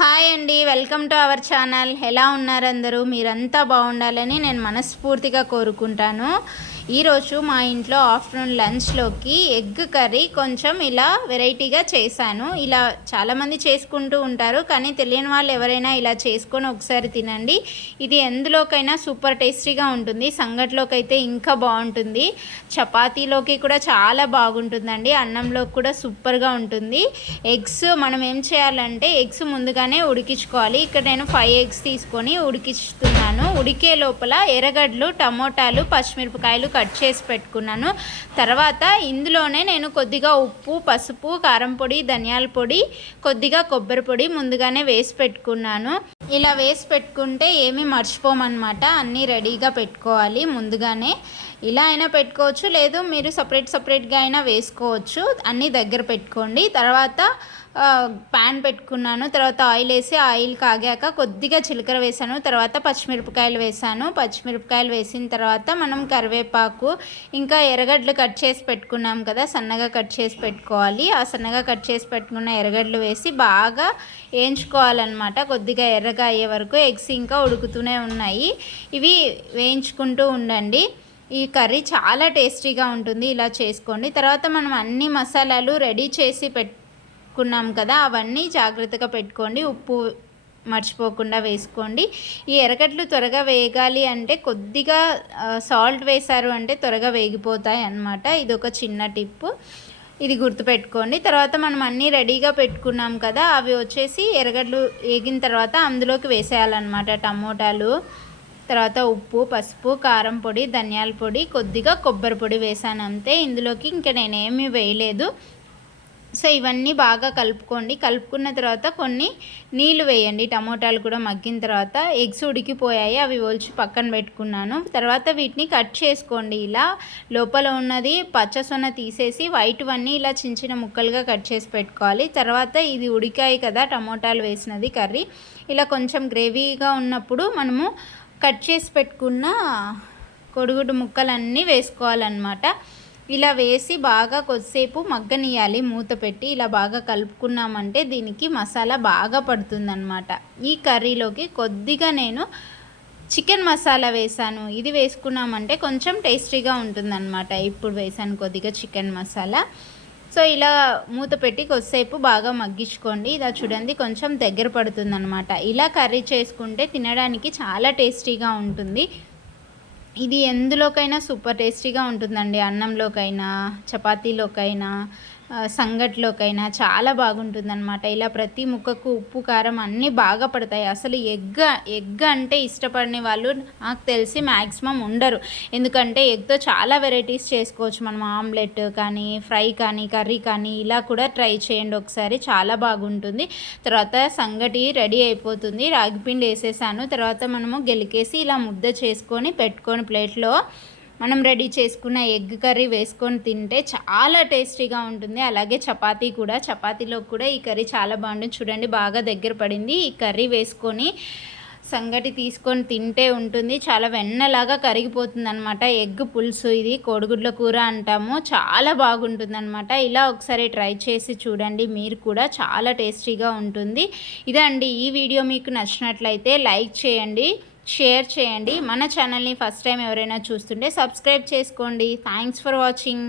Hi అండి welcome to our channel. ఎలా ఉన్నారు అందరూ? మీరంతా బాగుండాలని నేను మనస్ఫూర్తిగా కోరుకుంటాను. ఈరోజు మా ఇంట్లో ఆఫ్టర్నూన్ లంచ్లోకి ఎగ్ కర్రీ కొంచెం ఇలా వెరైటీగా చేశాను. ఇలా చాలామంది చేసుకుంటూ ఉంటారు కానీ తెలియని వాళ్ళు ఎవరైనా ఇలా చేసుకొని ఒకసారి తినండి. ఇది ఎందులోకైనా సూపర్ టేస్టీగా ఉంటుంది. సంగట్లోకి అయితే ఇంకా బాగుంటుంది. చపాతీలోకి కూడా చాలా బాగుంటుందండి. అన్నంలోకి కూడా సూపర్గా ఉంటుంది. ఎగ్స్ మనం ఏం చేయాలంటే ఎగ్స్ ముందుగానే ఉడికించుకోవాలి. ఇక్కడ నేను ఫైవ్ ఎగ్స్ తీసుకొని ఉడికిస్తూ ఉడికిస్తున్నాను ఉడికే లోపల ఎర్రగడ్డలు టమోటాలు పచ్చిమిరపకాయలు కట్ చేసి పెట్టుకున్నాను. తర్వాత ఇందులోనే నేను కొద్దిగా ఉప్పు పసుపు కారం పొడి ధనియాల పొడి కొద్దిగా కొబ్బరి పొడి ముందుగానే వేసి పెట్టుకున్నాను. ఇలా వేసి పెట్టుకుంటే ఏమీ మర్చిపోమన్నమాట. అన్నీ రెడీగా పెట్టుకోవాలి ముందుగానే. ఇలా అయినా పెట్టుకోవచ్చు లేదు మీరు సపరేట్ సపరేట్గా అయినా వేసుకోవచ్చు. అన్నీ దగ్గర పెట్టుకోండి. తర్వాత ప్యాన్ పెట్టుకున్నాను. తర్వాత ఆయిల్ వేసి ఆయిల్ కాగాక కొద్దిగా చిలకర వేసాను. తర్వాత పచ్చిమిరపకాయలు వేసాను. పచ్చిమిరపకాయలు వేసిన తర్వాత మనం కరివేపాకు ఇంకా ఎర్రగడ్డలు కట్ చేసి పెట్టుకున్నాం కదా సన్నగా కట్ చేసి పెట్టుకోవాలి. ఆ సన్నగా కట్ చేసి పెట్టుకున్న ఎర్రగడ్డలు వేసి బాగా వేయించుకోవాలన్నమాట. కొద్దిగా ఎర్రగా అయ్యే వరకు ఎగ్స్ ఇంకా ఉడుకుతూనే ఉన్నాయి. ఇవి వేయించుకుంటూ ఉండండి. ఈ కర్రీ చాలా టేస్టీగా ఉంటుంది. ఇలా చేసుకోండి. తర్వాత మనం అన్ని మసాలాలు రెడీ చేసి పెట్టుకున్నాం కదా అవన్నీ జాగ్రత్తగా పెట్టుకోండి. ఉప్పు మర్చిపోకుండా వేసుకోండి. ఈ ఎరగడ్లు త్వరగా వేగాలి అంటే కొద్దిగా సాల్ట్ వేశారు అంటే త్వరగా వేగిపోతాయి అన్నమాట. ఇది ఒక చిన్న టిప్పు ఇది గుర్తుపెట్టుకోండి. తర్వాత మనం అన్నీ రెడీగా పెట్టుకున్నాం కదా అవి వచ్చేసి ఎరగడ్లు వేగిన తర్వాత అందులోకి వేసేయాలన్నమాట. టమోటాలు తర్వాత ఉప్పు పసుపు కారం పొడి ధనియాల పొడి కొద్దిగా కొబ్బరి పొడి వేసాను అంతే. ఇందులోకి ఇంకా నేనేమి వేయలేదు. సో ఇవన్నీ బాగా కలుపుకోండి. కలుపుకున్న తర్వాత కొన్ని నీళ్ళు వేయండి. టమోటాలు కూడా మగ్గిన తర్వాత ఎగ్స్ ఉడికిపోయాయి. అవి ఒలిచి పక్కన పెట్టుకున్నాను. తర్వాత వీటిని కట్ చేసుకోండి. ఇలా లోపల ఉన్నది పచ్చసొన తీసేసి వైట్ అన్నీ ఇలా చిన్న చిన్న ముక్కలుగా కట్ చేసి పెట్టుకోవాలి. తర్వాత ఇది ఉడికాయి కదా టమోటాలు వేసినది కర్రీ. ఇలా కొంచెం గ్రేవీగా ఉన్నప్పుడు మనము కట్ చేసి పెట్టుకున్న కొడుగుడు ముక్కలన్నీ వేసుకోవాలన్నమాట. ఇలా వేసి బాగా కొద్దిసేపు మగ్గనియాలి మూత పెట్టి ఇలా బాగా కలుపుకున్నామంటే దీనికి మసాలా బాగా పడుతుందన్నమాట. ఈ కర్రీలోకి కొద్దిగా నేను చికెన్ మసాలా వేసాను. ఇది వేసుకున్నామంటే కొంచెం టేస్టీగా ఉంటుందన్నమాట. ఇప్పుడు వేసాను కొద్దిగా చికెన్ మసాలా. సో ఇలా మూత పెట్టి కొద్దిసేపు బాగా మగ్గించుకోండి. ఇలా చూడండి కొంచెం దగ్గర పడుతుందన్నమాట. ఇలా కర్రీ చేసుకుంటే తినడానికి చాలా టేస్టీగా ఉంటుంది. ఇది ఎందులోకైనా సూపర్ టేస్టీగా ఉంటుందండి. అన్నంలోకైనా చపాతీలోకైనా సంగట్లోకైనా చాలా బాగుంటుందన్నమాట. ఇలా ప్రతి ముక్కకు ఉప్పు కారం అన్నీ బాగా పడతాయి. అసలు ఎగ్ ఎగ్ అంటే ఇష్టపడని వాళ్ళు నాకు తెలిసి మ్యాక్సిమం ఉండరు. ఎందుకంటే ఎగ్తో చాలా వెరైటీస్ చేసుకోవచ్చు. మనం ఆమ్లెట్ కానీ ఫ్రై కానీ కర్రీ కానీ ఇలా కూడా ట్రై చేయండి ఒకసారి. చాలా బాగుంటుంది. తర్వాత సంగటి రెడీ అయిపోతుంది. రాగిపిండి వేసేసాను. తర్వాత మనము గెలికేసి ఇలా ముద్ద చేసుకొని పెట్టుకొని ప్లేట్లో మనం రెడీ చేసుకున్న ఎగ్ కర్రీ వేసుకొని తింటే చాలా టేస్టీగా ఉంటుంది. అలాగే చపాతీ కూడా చపాతీలో కూడా ఈ కర్రీ చాలా బాగుంటుంది. చూడండి బాగా దగ్గర పడింది. ఈ కర్రీ వేసుకొని సంగటి తీసుకొని తింటే ఉంటుంది. చాలా వెన్నలాగా కరిగిపోతుంది అనమాట ఎగ్ పులుసు ఇది కోడిగుడ్ల కూర అంటాము. చాలా బాగుంటుంది అనమాట ఇలా ఒకసారి ట్రై చేసి చూడండి. మీరు కూడా చాలా టేస్టీగా ఉంటుంది. ఇదండి. ఈ వీడియో మీకు నచ్చినట్లయితే లైక్ చేయండి. షేర్ చేయండి. మన ఛానల్ని ఫస్ట్ టైం ఎవరైనా చూస్తుంటే సబ్స్క్రైబ్ చేసుకోండి. Thanks for watching